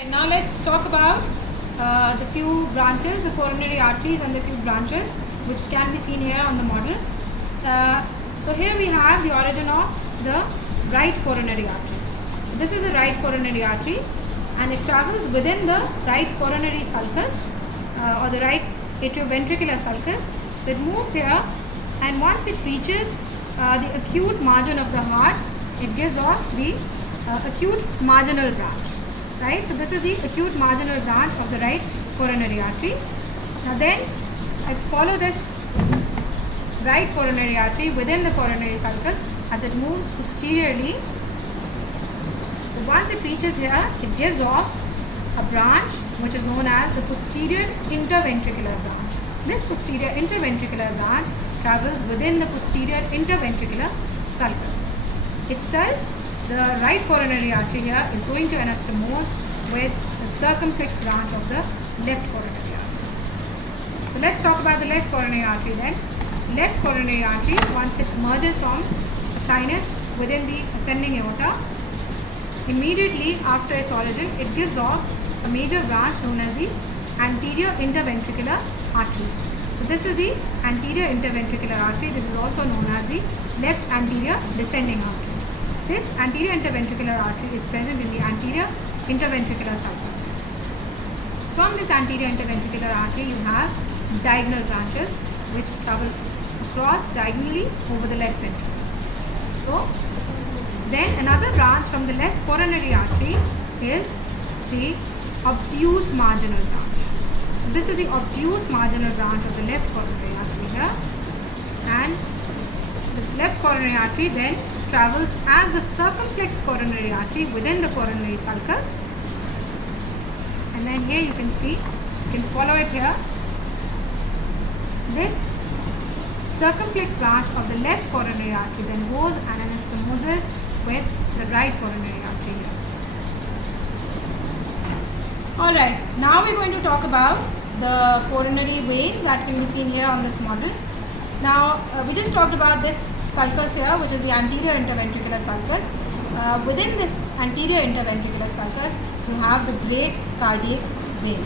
And now let's talk about the few branches, the coronary arteries and the few branches which can be seen here on the model. So here we have the origin of the right coronary artery. This is the right coronary artery and it travels within the right coronary sulcus or the right atrioventricular sulcus. So it moves here, and once it reaches the acute margin of the heart, it gives off the acute marginal branch. Right, so this is the acute marginal branch of the right coronary artery. Now then, let's follow this right coronary artery within the coronary sulcus as it moves posteriorly. So once it reaches here, it gives off a branch which is known as the posterior interventricular branch. This posterior interventricular branch travels within the posterior interventricular sulcus. Itself, the right coronary artery here is going to anastomose with the circumflex branch of the left coronary artery. So let's talk about the left coronary artery then. Left coronary artery, once it emerges from a sinus within the ascending aorta, immediately after its origin, it gives off a major branch known as the anterior interventricular artery. So this is the anterior interventricular artery. This is also known as the left anterior descending artery. This anterior interventricular artery is present in the anterior interventricular sulcus. From this anterior interventricular artery, you have diagonal branches which travel across diagonally over the left ventricle. So, then another branch from the left coronary artery is the obtuse marginal branch. So, this is the obtuse marginal branch of the left coronary artery here, and the left coronary artery then travels as the circumflex coronary artery within the coronary sulcus, and then here you can see, you can follow it here. This circumflex branch of the left coronary artery then goes and anastomoses with the right coronary artery here. Alright, now we're going to talk about the coronary veins that can be seen here on this model. Now, we just talked about this sulcus here, which is the anterior interventricular sulcus. Within this anterior interventricular sulcus, you have the great cardiac vein,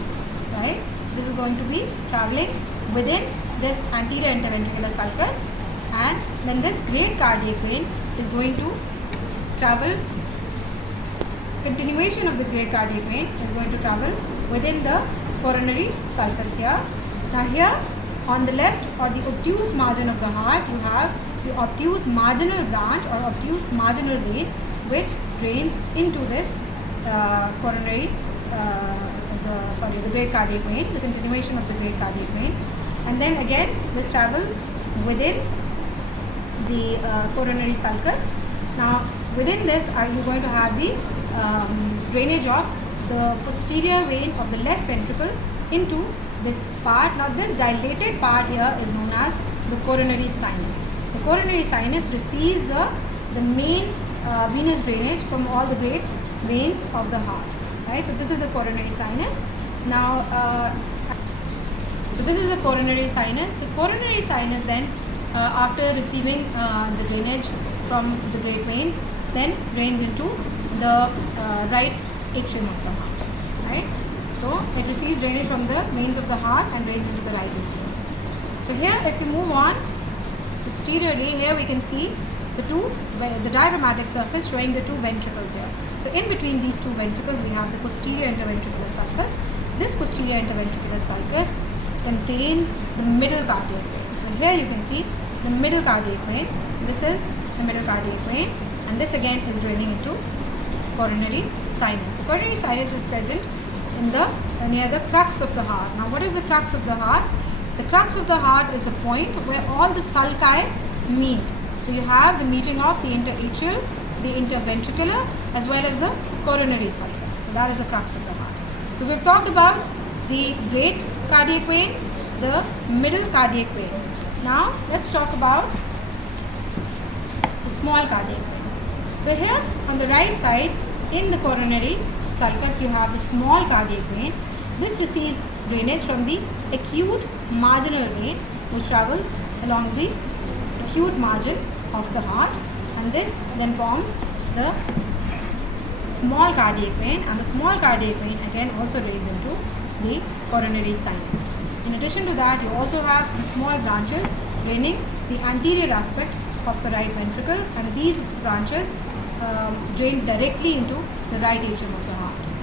right? This is going to be traveling within this anterior interventricular sulcus, and then this great cardiac vein is going to travel, continuation of this great cardiac vein is going to travel within the coronary sulcus here. Now here, on the left or the obtuse margin of the heart, you have the obtuse marginal branch or obtuse marginal vein which drains into this coronary, the great cardiac vein, the continuation of the great cardiac vein. And then again, this travels within the coronary sulcus. Now, within this, you're going to have the drainage of the posterior vein of the left ventricle into this part. Now this dilated part here is known as the coronary sinus. The coronary sinus receives the main venous drainage from all the great veins of the heart. Right? So this is the coronary sinus. Now, so this is the coronary sinus. The coronary sinus then, after receiving the drainage from the great veins, then drains into the right atrium of the heart. Right? So it receives drainage from the veins of the heart and drains into the right atrium. So here, if you move on posteriorly, here we can see the diaphragmatic surface showing the two ventricles here. So in between these two ventricles, we have the posterior interventricular sulcus. This posterior interventricular sulcus contains the middle cardiac vein. So here you can see the middle cardiac vein. This is the middle cardiac vein, and this again is draining into coronary sinus. The coronary sinus is present in the near the crux of the heart. Now, what is the crux of the heart? The crux of the heart is the point where all the sulci meet. So you have the meeting of the interatrial, the interventricular, as well as the coronary sulcus. So that is the crux of the heart. So we've talked about the great cardiac vein, the middle cardiac vein. Now let's talk about the small cardiac vein. So here on the right side in the coronary sulcus, you have the small cardiac vein. This receives drainage from the acute marginal vein which travels along the acute margin of the heart, and this then forms the small cardiac vein, and the small cardiac vein again also drains into the coronary sinus. In addition to that, you also have some small branches draining the anterior aspect of the right ventricle, and these branches drain directly into the right atrium of the heart.